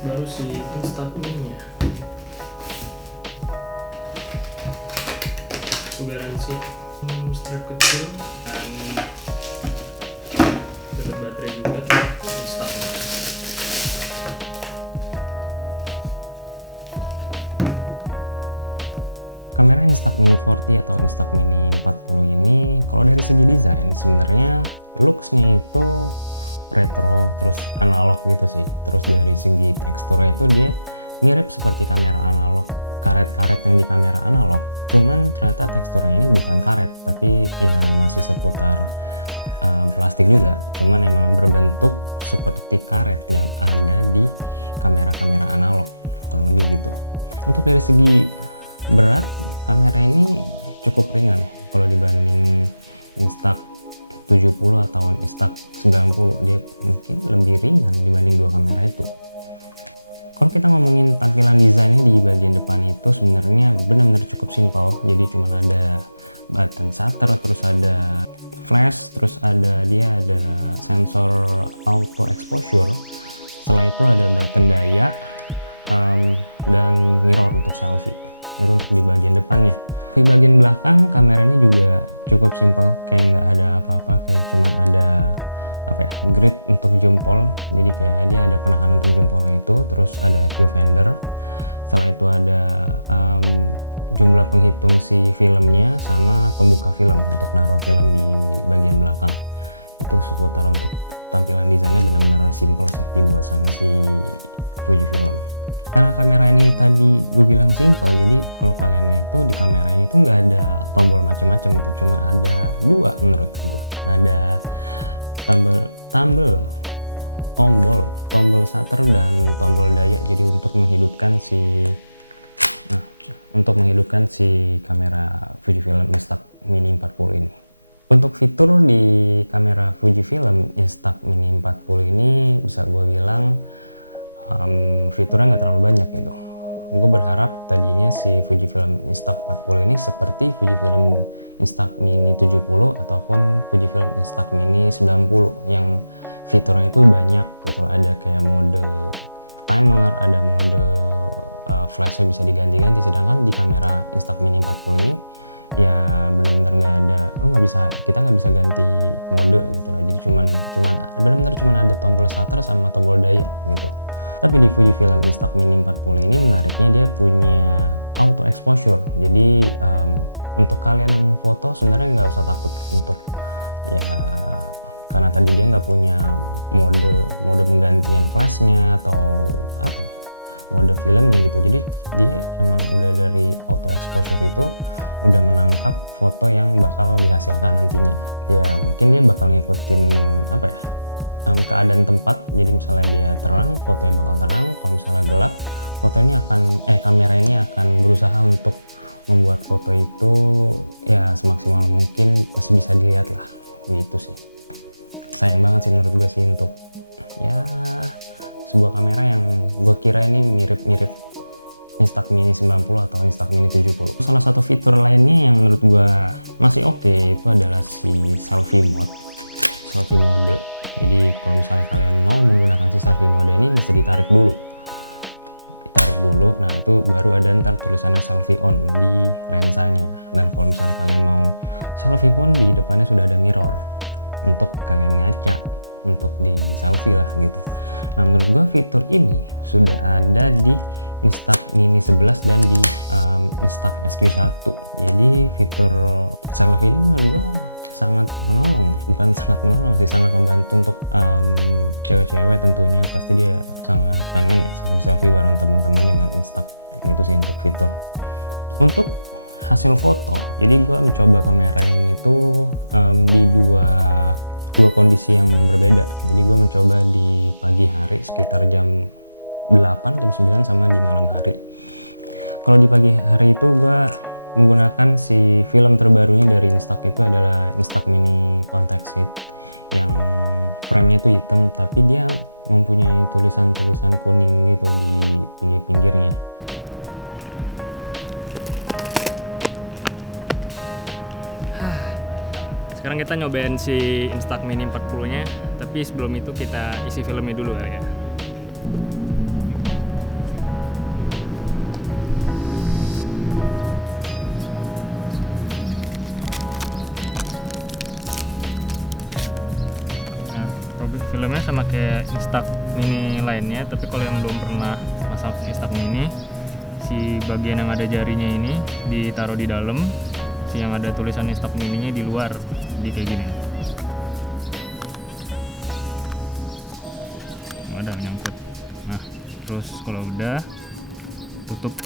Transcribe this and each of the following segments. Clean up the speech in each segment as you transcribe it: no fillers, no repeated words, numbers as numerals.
Baru si Instax-nya aku garansi strap kecil dan dapat baterai juga Instax. sekarang kita nyobain si Instax Mini 40 nya, tapi sebelum itu kita isi filmnya dulu kali ya. Nah, filmnya sama kayak Instax Mini lainnya, tapi kalau yang belum pernah masang Instax Mini, si bagian yang ada jarinya ini ditaruh di dalam, si yang ada tulisan Instax Mini-nya di luar, di kayak gini. Ada nyangkut. Nah, terus kalau udah tutup.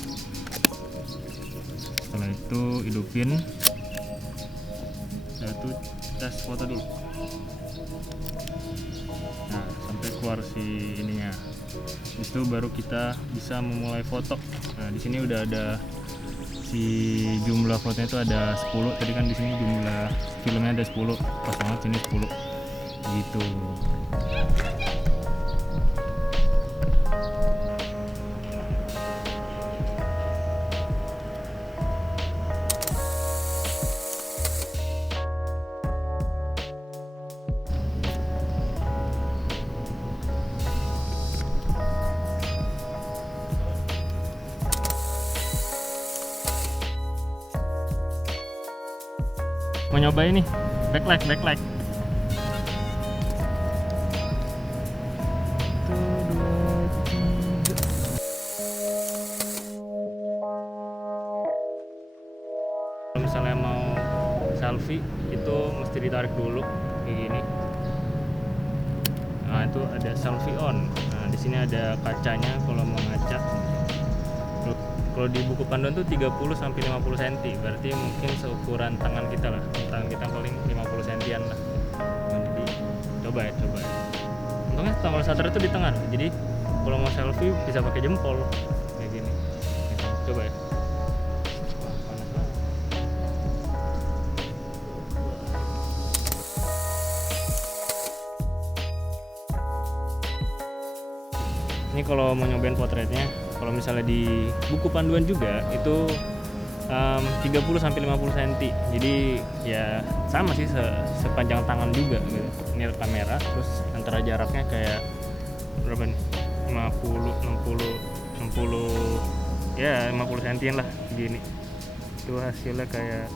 Setelah itu hidupin. Satu tes foto dulu. Nah, sampai keluar si ininya. Habis itu baru kita bisa memulai foto. Nah, di sini udah ada si jumlah fotonya itu ada 10. Tadi kan di sini jumlah filmnya ada 10. Pas banget sini 10. Gitu. Mau nyobain nih, backlight. Kalau misalnya mau selfie itu mesti ditarik dulu kayak gini. Nah, itu ada selfie on. Nah, di sini ada kacanya kalau mau ngaca. Kalau di buku panduan tuh 30 sampai 50 cm, berarti mungkin seukuran tangan kita lah. Tangan kita paling 50 cm lah. Jadi coba ya. Untungnya tombol shutter itu di tengah, jadi kalau mau selfie bisa pakai jempol kayak gini. Coba ya. Wah, panas banget. Ini kalau mau nyobain potretnya, kalau misalnya di buku panduan juga itu 30 sampai 50 cm. Jadi ya sama sih sepanjang tangan juga gitu. Ini kamera, terus antara jaraknya kayak berapa nih? 50 ya 50 cm lah gini. Itu hasilnya kayak